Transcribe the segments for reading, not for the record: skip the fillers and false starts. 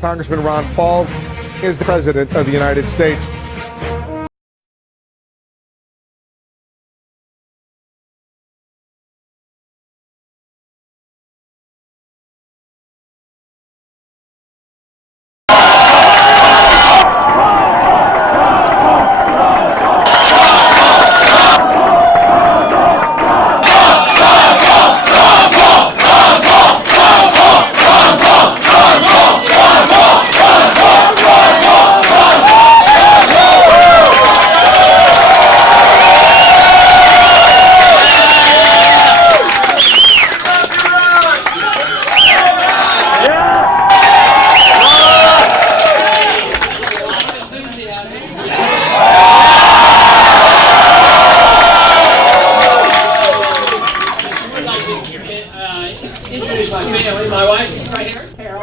Congressman Ron Paul is the President of the United States. Introduce my family. My wife is right here, Carol.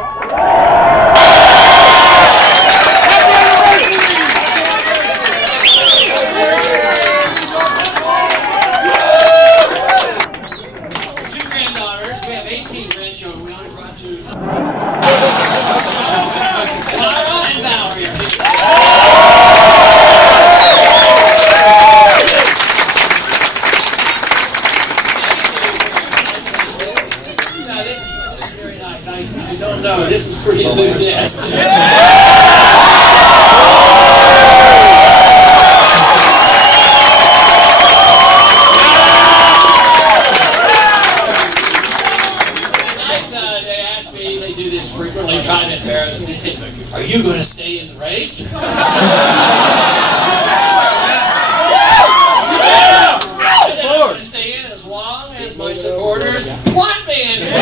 Two granddaughters. We have 18 grandchildren. We only brought two. Myra and Valerie are here. I don't know. This is pretty enthusiastic. They ask me, they do this frequently, trying to embarrass me. They say, "Are you going to stay in the race?" I'm going to stay in as long as my supporters want me in it.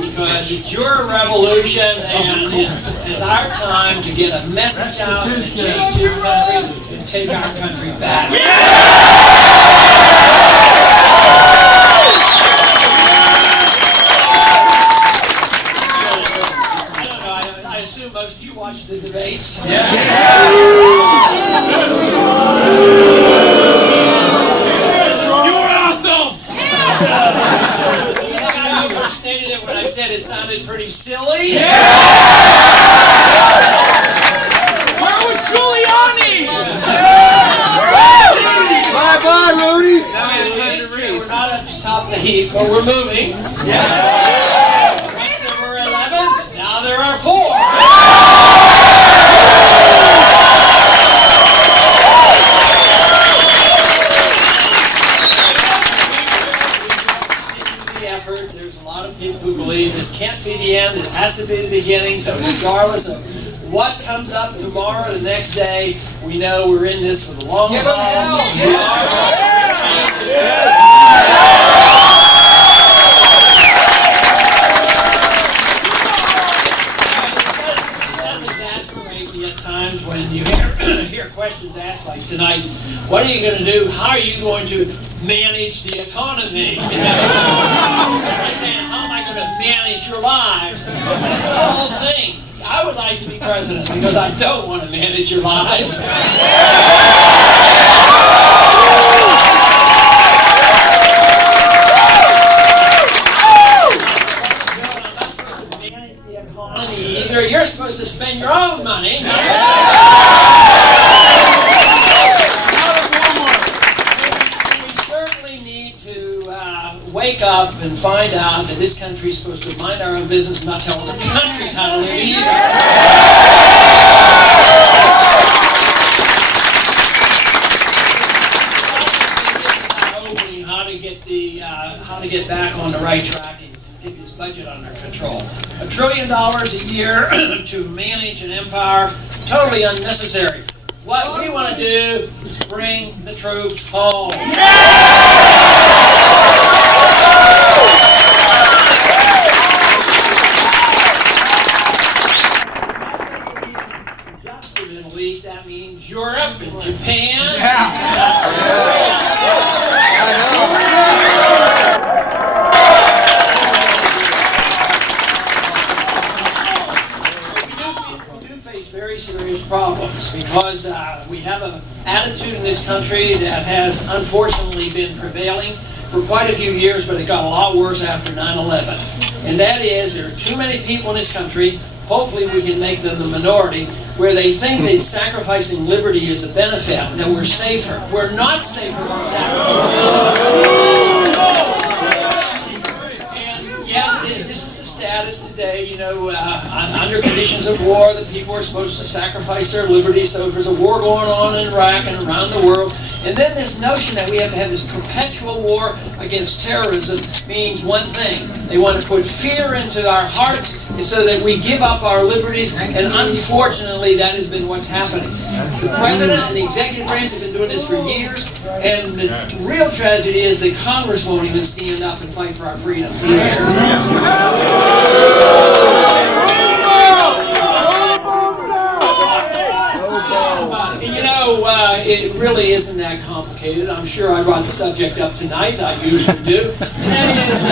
Because it's your revolution and it's our time to get a message out and change this country and take our country back. I don't know, I assume most of you watch the debates. You're awesome! Stated it when I said it sounded pretty silly. Where was Giuliani? Bye-bye, Rudy. We're not at the top of the heap, but we're moving. Once there were 11, now there are 4. There's a lot of people who believe this can't be the end, this has to be the beginning, so regardless of what comes up tomorrow, the next day, we know we're in this for the long haul. It does exasperate me at times when you hear questions asked like tonight, what are you going to do? How are you going to manage the economy? It's like saying, how am I going to manage your lives? So that's the whole thing. I would like to be president because I don't want to manage your lives. I'm not supposed to manage the economy either. You're supposed to spend your own money. Wake up and find out that this country is supposed to mind our own business and not tell other countries how to live either. How to get back on the right track and get this budget under control. $1 trillion a year to manage an empire, totally unnecessary. What we want to do is bring the troops home. Just the Middle East, that means Europe and Japan. We do face very very serious problems because we have an attitude in this country that has unfortunately been prevailing for quite a few years, but it got a lot worse after 9/11. And that is, there are too many people in this country, hopefully we can make them the minority, where they think that sacrificing liberty is a benefit, that we're safer. We're not safer than sacrificing this is the status today, you know, under conditions of war, the people are supposed to sacrifice their liberty, so there's a war going on in Iraq and around the world. And then this notion that we have to have this perpetual war against terrorism means one thing. They want to put fear into our hearts so that we give up our liberties, and unfortunately that has been what's happening. The President and the executive branch have been doing this for years, and the real tragedy is that Congress won't even stand up and fight for our freedoms either. And you know, it really isn't that complicated. I'm sure I brought the subject up tonight, I usually do. And that is,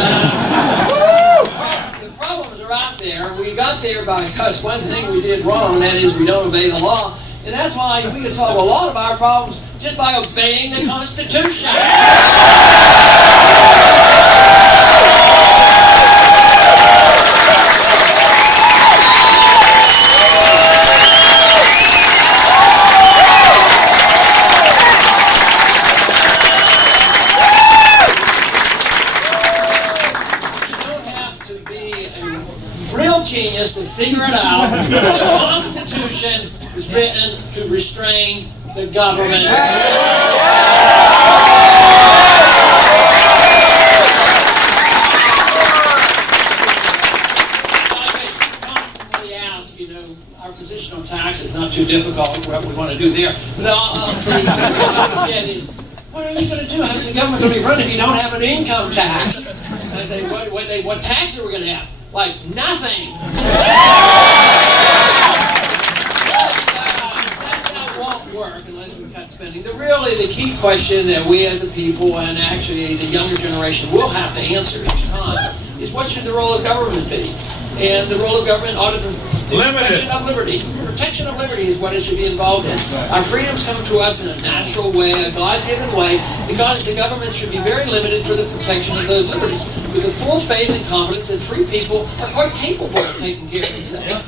the problems are out there. We got there because one thing we did wrong, and that is we don't obey the law. And that's why we can solve a lot of our problems just by obeying the Constitution. Genius to figure it out. The Constitution was written to restrain the government. I constantly ask, you know, our position on tax is not too difficult, what we want to do there. But what is, what are you going to do? How's the government going to be run if you don't have an income tax? And I say, what tax are we going to have? Like nothing. That won't work unless we cut spending. The key question that we as a people, and actually the younger generation, will have to answer each time is, what should the role of government be? And the role of government ought to be protection of liberty. Protection of liberty is what it should be involved in. Our freedoms come to us in a natural way, a God-given way, because the government should be very limited for the protection of those liberties. With a full faith and confidence that free people are quite capable of taking care of themselves.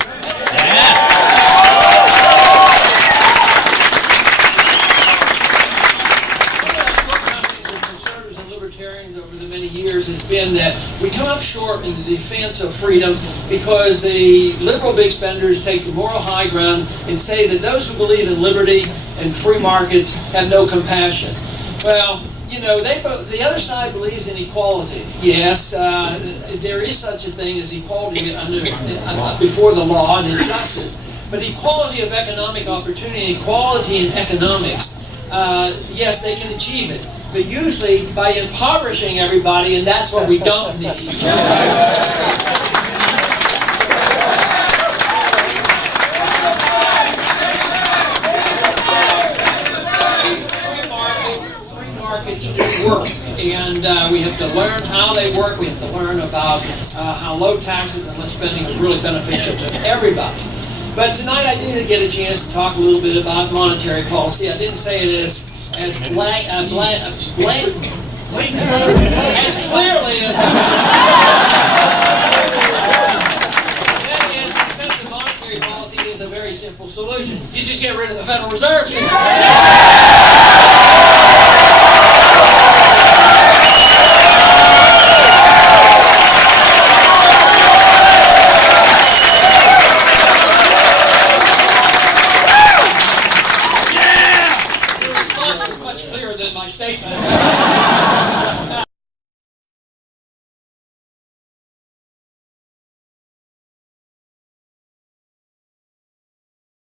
Over the many years has been that we come up short in the defense of freedom because the liberal big spenders take the moral high ground and say that those who believe in liberty and free markets have no compassion. Well, you know, the other side believes in equality. Yes, there is such a thing as equality before the law and in justice. But equality of economic opportunity, equality in economics, yes, they can achieve it. But usually by impoverishing everybody, and that's what we don't need. Free markets do work, and we have to learn how they work. We have to learn about how low taxes and less spending is really beneficial to everybody. But tonight I did get a chance to talk a little bit about monetary policy. I didn't say it as clearly as monetary policy is a very simple solution. You just get rid of the Federal Reserve System.